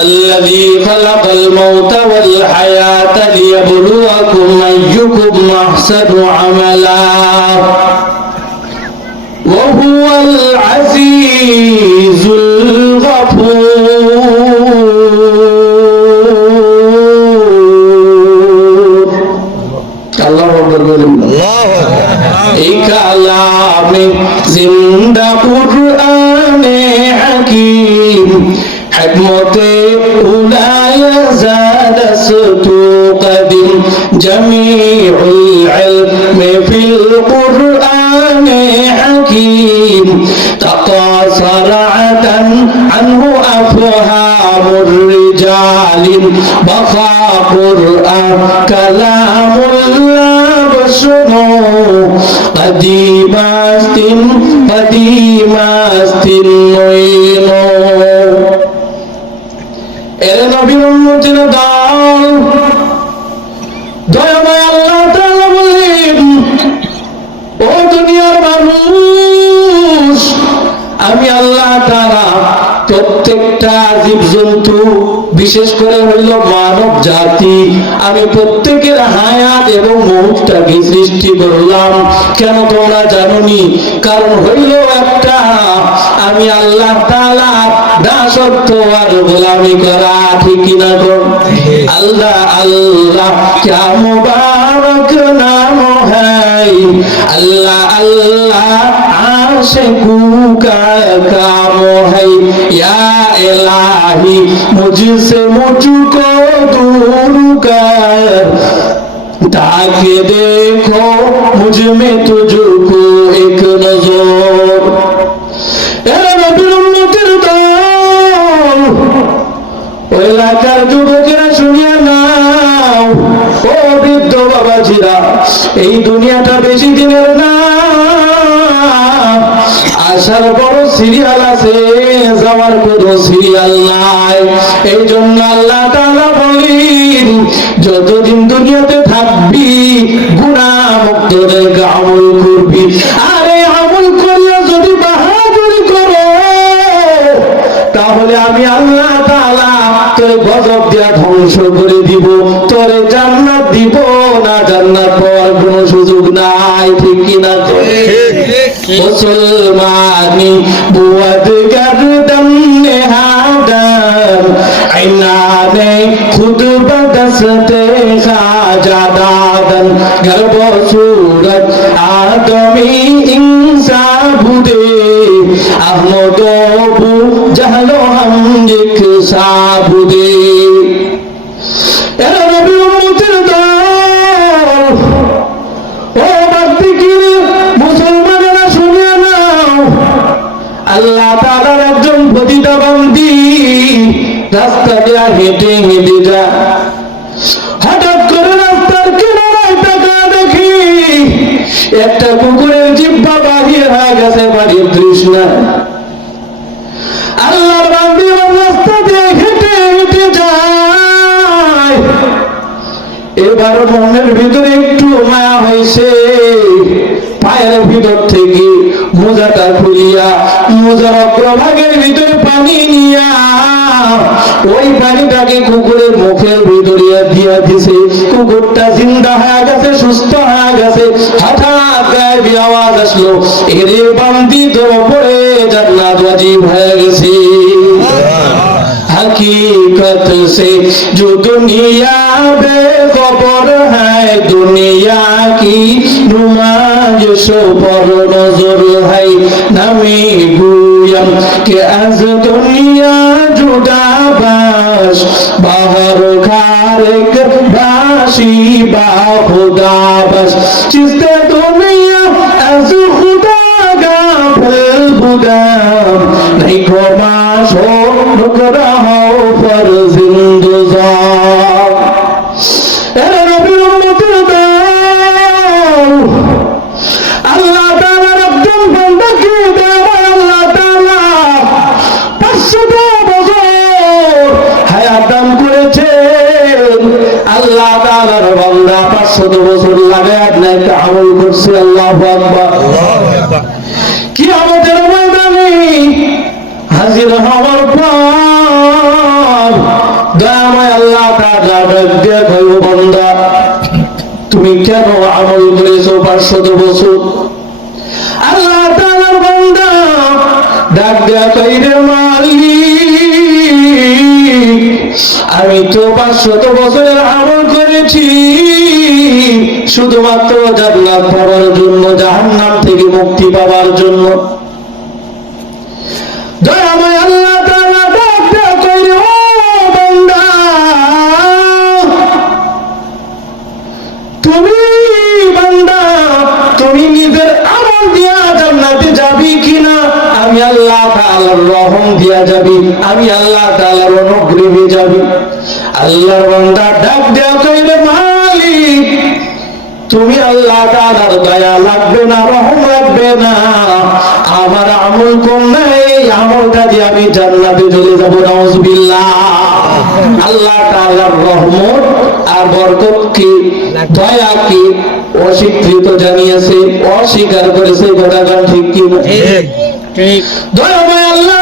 الذي خلق الموت والحياة ليبلوكم أيكم أحسن عملا. وهو العزيز الغفور. الله أكبر. الله أكبر. إكلام زند مطيعنا يزال صدوق جميع العلم في القرآن حكيم تقاصر عنه أفهام الرجال بقى قرآن كلام الله شنو قديم است قديم است نوينو নবীর উম্মতের দল দয়াময় আল্লাহ তাআলা বলেন ও দুনিয়ার মানুষ আমি আল্লাহ তাআলা প্রত্যেকটা জীবজন্তু, বিশেষ করে হইল মানব জাতি, আমি প্রত্যেকের হায়াত এবং মুহূর্তটাকে সৃষ্টি করলাম। কেন তোমরা জানুনি? কারণ হইল একটা, আমি আল্লাহ তালা দাসত্ব আর গোলামি করা ঠিক কিনা কোন আল্লাহ আল্লাহ, ক্যা মুবারক নাম হ্যায়? আল্লাহ আল্লাহ आशिकू का काम है या इलाही मुझसे मुझको दूर कर ताकि देखो मुझ में तुझको एक नजर এরা নবীর উম্মতের দল ও এলাকার যুবকেরা শুনিয়া নাও ও বৃদ্ধ বাবাজিরা এই দুনিয়াটা বেশি দিনের না আসার বড় সিরিয়াল আছে, যাওয়ার কোনো সিরিয়াল নাই। এই জন্য আল্লাহ তাআলা বলেন, যতদিন দুনিয়াতে থাকবি আমল করবি। আরে আমল করিয়া যদি বাহাদুরি করো, তাহলে আমি আল্লাহ তাআলা তোর গজব দিয়া ধ্বংস করে মুসলমানি বুয়াদ গর্দম নেহাদম আইনানে খুদ বদসতে খাজা দাদন গর্ব সুরত আদমি ইনসা বুদে আহমদ বু জাহলো হাম এবার মনের ভিতরে একটু মায়া হয়েছে। পায়ের ভিতর থেকে মোজাটা খুলিয়া মোজার অগ্রভাগের ভিতরে পানি নিয়া ওই পানিটাকে কুকুরের মুখের ভিতরে দিয়া দিছে। কুকুরটা জিন্দা হয়ে গেছে সুস্থ হয়ে গেছে। হঠাৎ গায়ে আওয়াজ আসলো এরে বান্দি তোর পড়ে জান্নাত ওয়াজিব হয়ে গেছে। हकीकत से जो दुनिया बेखबर है दुनिया की नुमाइशों पर नजर है नमी गुयम के आज दुनिया जुदा बाश बाहर खारक बाशी बा खुदा बस चिस्ते दुनिया লাগায় আপনার আমল করছে আল্লাহু কি আমাদের ময়দানে হাজির হওয়ার পর দয়াময় আল্লাহ তাআলা ডাক দিয়ে বান্দা তুমি কেন আমল করেছ পাঁচশত বছর? আল্লাহ তাআলার বান্দা ডাক দেয়া কইরে মালিক আমি তো পাঁচশত বছরের আমল করেছি। শুধুমাত্র জান্নাত পাওয়ার জন্য, জাহান্নাম থেকে মুক্তি পাওয়ার জন্য। দয়াময় বান্দা। তুমি বান্দা, তুমি নিজের আমল দিয়া জান্নাতে যাবি কিনা? আমি আল্লাহ তাআলার রহম দিয়া যাবি। আমি আল্লাহ যাবি। আল্লাহর বান্দা ডাক দেয়া কইলে মালিক তুমি আল্লাহ তাআলার দয়া লাগবে না রহম লাগবে না। আমার আমল কম নাই আমলটা দিয়ে আমি জান্নাতে চলে যাব নাউজুবিল্লাহ। আল্লাহ তাআলার রহমত আর বরকত কি দয়া কি অস্বীকৃত জানিয়েছে অস্বীকার করেছে কথাটা ঠিক কি? ঠিক ঠিক। আল্লাহ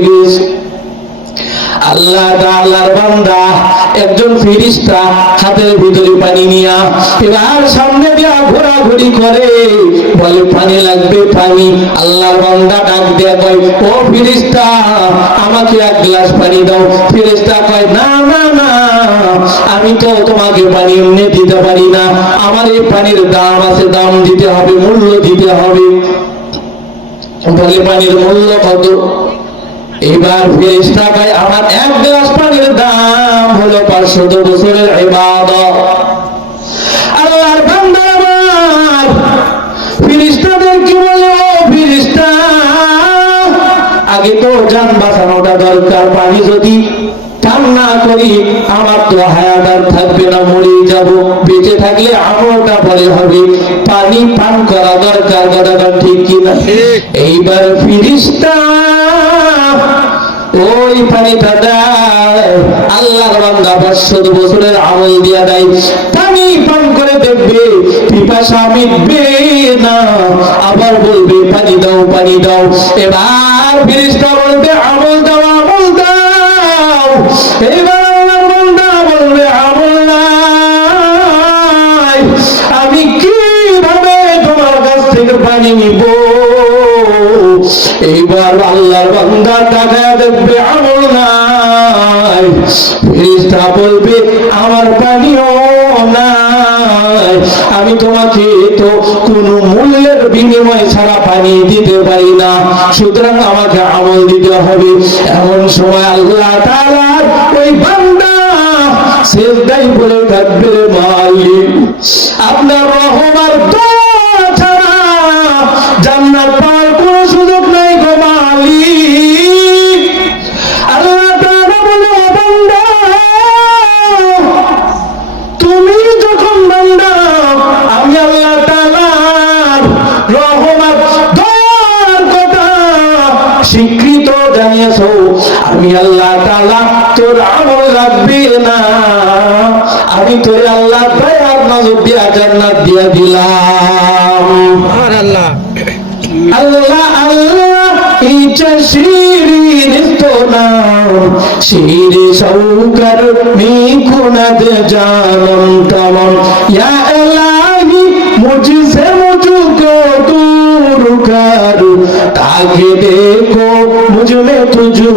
আল্লাহ একজন পানি এবার সামনে ঘোরাঘুরি করে। বলে, পানি লাগবে, পানি। বান্দা ডাক আমাকে এক গ্লাস পানি দাও। ফিরিস্তা কয়, না না না, আমি তো তোমাকে পানি এমনি দিতে পারি না। আমার এই পানির দাম আছে, দাম দিতে হবে, মূল্য দিতে হবে। বলে, পানির মূল্য কত? এবার ফেরেশতা কয় আমার এক গ্লাস পানির দাম হলো পাঁচশত বছরের ইবাদত। আল্লাহর বান্দা আমার ফেরেশতাদের কি বলে ও ফেরেশতা আগে তো জান বাঁচানোটা দরকার পানি যদি পান না করি আমার তো হায়াত আর থাকবে না মরে যাব। বেঁচে থাকলে আমলটা পরে হবে পানি পান করা দরকার কথাটা ঠিক কিনা। এইবার ফিরিস্তা ওই পানিটা দেয় আল্লাহর বান্দা পাঁচশত বছরের আমল দিয়া দেয়। পানি পান করে দেখবে, পিপাসা মিটবে না। আবার বলবে, পানি দাও পানি দাও। এবার ফিরিস্তা বলবে ফেরেশতা বলবে, আমার পানিও নাই। আমি তোমাকে তো কোনো মূল্যের বিনিময় ছাড়া পানি দিতে পারি না। সুতরাং আমাকে আমল দিতে হবে। এমন সময় আল্লাহ তাআলা ওই বান্দা সেজদাই বলে থাকবে, মালিক, আপনার রহমার দয়া স্বীকৃত জানিয়েছো আমি আল্লাহ তাআলা তোর আমল রাখবি না। আমি তোরে আল্লাহ দয়ার নজর দিয়া জান্নাত দিয়া দিলাম। আল্লাহ আল্লাহ আল্লাহ ইচ্ছা শিরিন নাম শির সৌকর মি কুনাদ জানম তমম ইয়া ইলাহি মুঝসে মুঝকো দূর কর তাকে তুজু